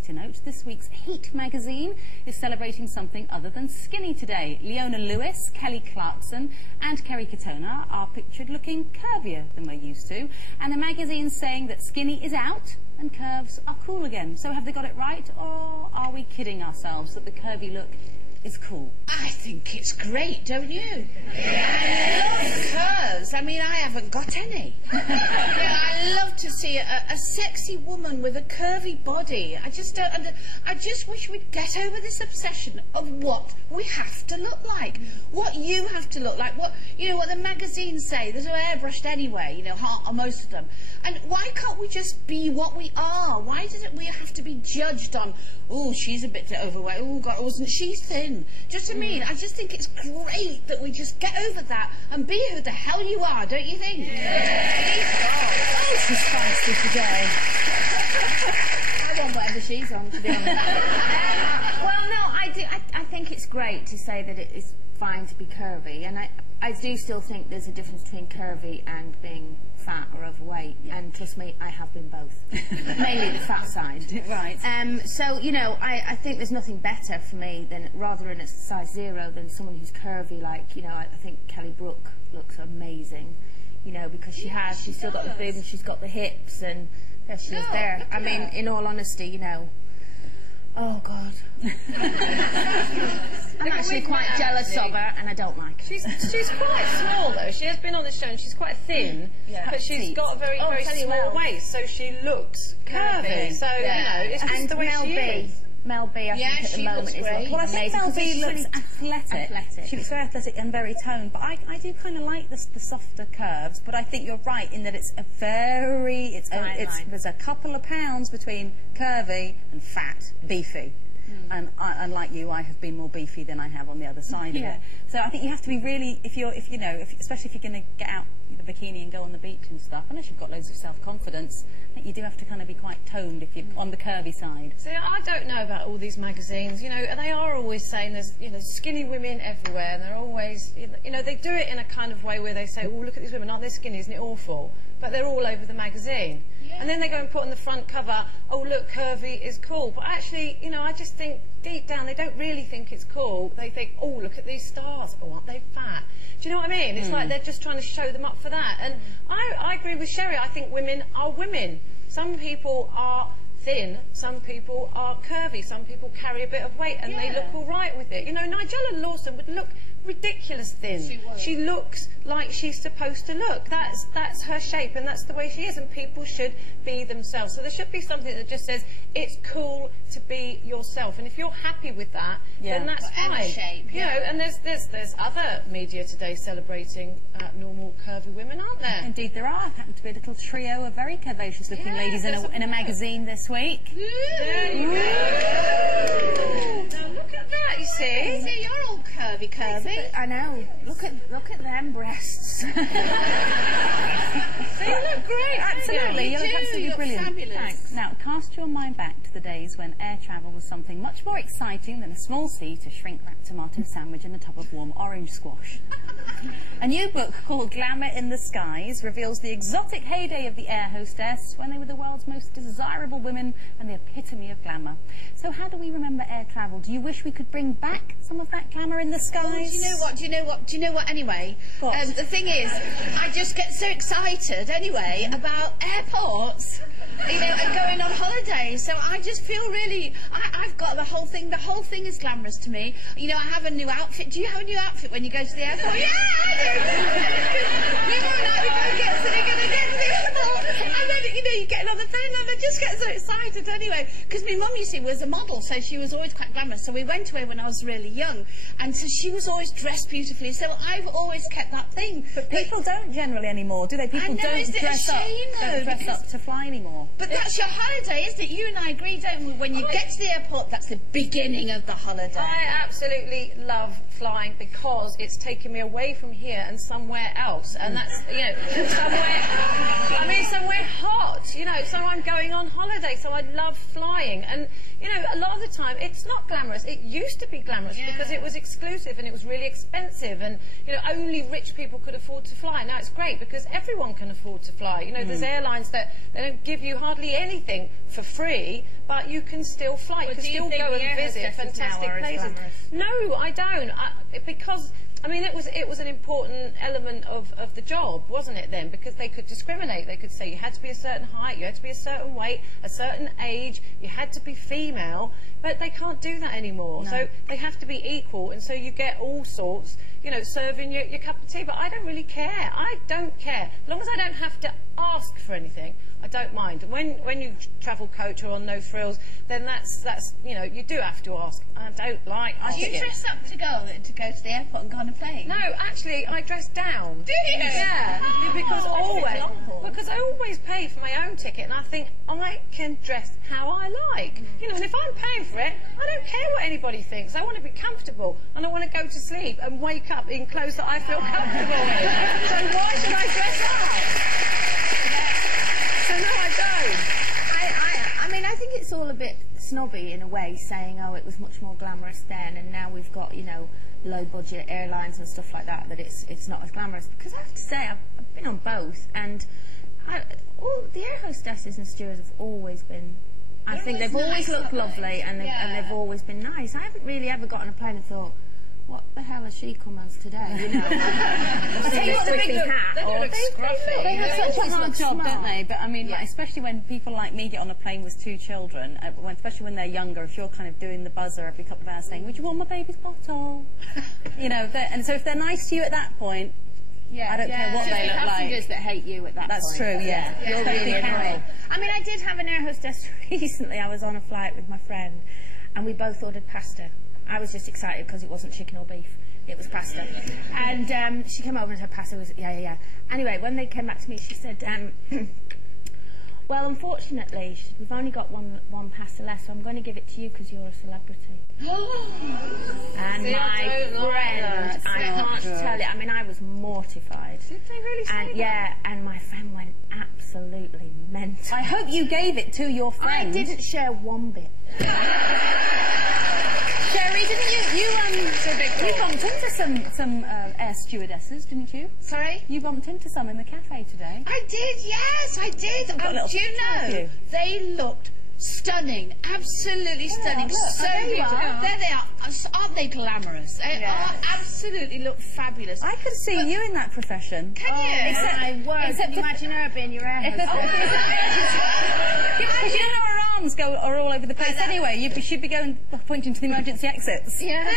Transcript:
lighter note, this week's Heat magazine is celebrating something other than skinny today. Leona Lewis, Kelly Clarkson and Kerry Katona are pictured looking curvier than we're used to, and the magazine's saying that skinny is out and curves are cool again. So have they got it right, or are we kidding ourselves that the curvy look is cool? I think it's great, don't you? I love curves. I mean, I haven't got any. I love to see a sexy woman with a curvy body. I just don't. I just wish we'd get over this obsession of what we have to look like, what you have to look like, what what the magazines say. They're airbrushed anyway, most of them. And why can't we just be what we are? Why does we have to be judged on? Oh, she's a bit overweight. Oh God, wasn't she thin? Do you know what I mean? I just think it's great that we just get over that and be who the hell you are, don't you think? Yeah. Oh, she's feisty today. I want whatever she's on, to be honest. Well, no, I think it's great to say that it is fine to be curvy, and I do still think there's a difference between curvy and being fat or overweight, and trust me, I have been both. Mainly the fat side. Right. So, I think there's nothing better for me than, rather in a size 0, than someone who's curvy, like, I think Kelly Brook looks amazing, because she's still got the boobs and she's got the hips, and there she is there. I mean, in all honesty, oh God. I'm actually quite jealous of her, and I don't like her. She's quite small, though. She has been on the show, and she's quite thin, but she's got a very small waist, so she looks curvy. So, it's just the way she is. Mel B, I think at the moment is looking well, I think Mel B looks athletic. She looks very athletic and very toned, but I do kind of like the softer curves, but I think you're right in that it's there's a couple of pounds between curvy and fat, beefy. And unlike you, I have been more beefy than I have on the other side of it. So I think you have to be really, especially if you're going to get out the bikini and go on the beach and stuff, unless you've got loads of self-confidence, I think you do have to kind of be quite toned if you're on the curvy side. See, I don't know about all these magazines, and they are always saying there's, skinny women everywhere, and they're always, they do it in a kind of way where they say, oh, look at these women, aren't they skinny, isn't it awful? But they're all over the magazine. And then they go and put on the front cover, oh, look, curvy is cool. But actually, I just think deep down they don't really think it's cool. They think, oh, look at these stars. Oh, aren't they fat? Do you know what I mean? It's like they're just trying to show them up for that. And I agree with Sherrie. I think women are women. Some people are thin, some people are curvy, some people carry a bit of weight and they look all right with it. Nigella Lawson would look ridiculous thin. She looks like she's supposed to look. That's her shape, and that's the way she is, and people should be themselves. So there should be something that just says it's cool to be yourself, and if you're happy with that, then that's fine. Shape, and there's other media today celebrating normal curvy women, aren't there? Indeed there are. Happened to be a little trio of very curvaceous looking ladies in a magazine this week. There you go. Now look at that, you see. See, you're all curvy. I know. Look at them breasts. They look great. Absolutely, you look absolutely brilliant. Fabulous. Thanks. Now, cast your mind back to the days when air travel was something much more exciting than a small seat, a shrink-wrapped tomato sandwich and a tub of warm orange squash. A new book called Glamour in the Skies reveals the exotic heyday of the air hostess when they were the world's most desirable women and the epitome of glamour. So how do we remember air travel? Do you wish we could bring back some of that glamour in the skies? Oh, do you know what anyway? The thing is, I just get so excited anyway about airports, and going on holiday. So I just feel really, I've got the whole thing is glamorous to me. I have a new outfit. Do you have a new outfit when you go to the airport? Yeah, I do. Tomorrow night we go get to the airport, and then, you get on the phone and I just get so excited anyway. Because my mum, you see, was a model, so she was always quite glamorous. So we went to her when I was really young, and so she was always dressed beautifully. So I've always kept that thing. But people don't generally anymore, do they? People don't dress up to fly anymore. But that's your holiday, isn't it? You and I agree, don't we? When you get to the airport, that's the beginning of the holiday. I absolutely love flying because it's taken me away from here and somewhere else. And that's, somewhere hot, you know, so I'm going on holiday, so I love flying. And, you know, a lot of the time, it's not glamorous. It used to be glamorous because it was exclusive and it was really expensive and, you know, only rich people could afford to fly. Now it's great because everyone can afford to fly. You know, there's airlines that they don't give you hardly anything for free, but you can still fly. You can still go and visit fantastic places. No, I don't. Because... I mean, it was an important element of the job, wasn't it then? Because they could discriminate. They could say you had to be a certain height, you had to be a certain weight, a certain age, you had to be female, but they can't do that anymore. No. So they have to be equal, and so you get all sorts, you know, serving your cup of tea. But I don't really care. I don't care. As long as I don't have to ask for anything, I don't mind. When you travel coach or on No Frills, then that's you know, you do have to ask. I don't like asking. Do you dress up to go to the airport and go on a plane? No, actually, I dress down. Do you? Yeah, because I always pay for my own ticket, and I think I can dress how I like. You know, and if I'm paying for it, I don't care what anybody thinks. I want to be comfortable, and I want to go to sleep and wake up in clothes that I feel comfortable in. So why should I dress up? So no, I don't. I mean, I think it's all a bit snobby in a way, saying, oh, it was much more glamorous then, and now we've got, you know, low-budget airlines and stuff like that, that it's not as glamorous. Because I have to say, I've been on both, and all the air hostesses and stewards have always been... I think they've always looked lovely, and they've always been nice. I haven't really ever got on a plane and thought, what the hell has she come as today? You know, They look scruffy. They have such a hard job, don't they? But I mean, like, especially when people like me get on a plane with 2 children, especially when they're younger, if you're kind of doing the buzzer every couple of hours saying, would you want my baby's bottle? You know, and so if they're nice to you at that point, I don't care what they look like. Passengers that hate you at that point. That's true, yeah. You're really annoying. I mean, I did have an air hostess recently. I was on a flight with my friend, and we both ordered pasta. I was just excited because it wasn't chicken or beef. It was pasta. And she came over and her pasta was, yeah. Anyway, when they came back to me, she said, well, unfortunately, we've only got one pasta left, so I'm going to give it to you because you're a celebrity. And my friend, I can't tell you, I mean, I was mortified. Did they really say that? And my friend went absolutely mental. I hope you gave it to your friend. I didn't share one bit. Sherrie, didn't you bumped into some air stewardesses, didn't you? Sorry? You bumped into some in the cafe today. I did, yes, I did. Do you know, they looked stunning, absolutely stunning. So beautiful. There they are. Aren't they glamorous? They are absolutely look fabulous. I could see you in that profession. Can you? Can you imagine her being your air hostess? Because you know how her arms are all over the place anyway. She'd be pointing to the emergency exits. Yeah.